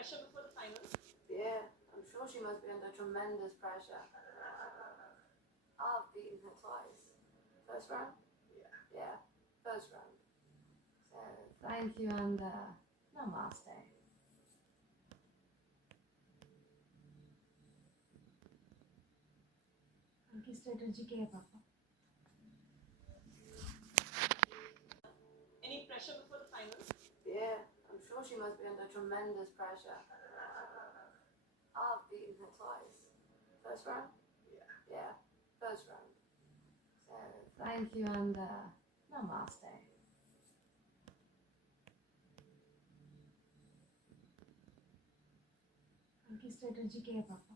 pressure before the final? Yeah, I'm sure she must be under tremendous pressure. I've beaten her twice. First round? Yeah, first round. So, thank you and namaste. उनकी strategy क्या है पापा? Any pressure before the final? Yeah, I'm sure she must be under tremendous pressure. I've beaten her twice. First round? Yeah, first round. So, thank you and namaste. उनकी strategy क्या है पापा?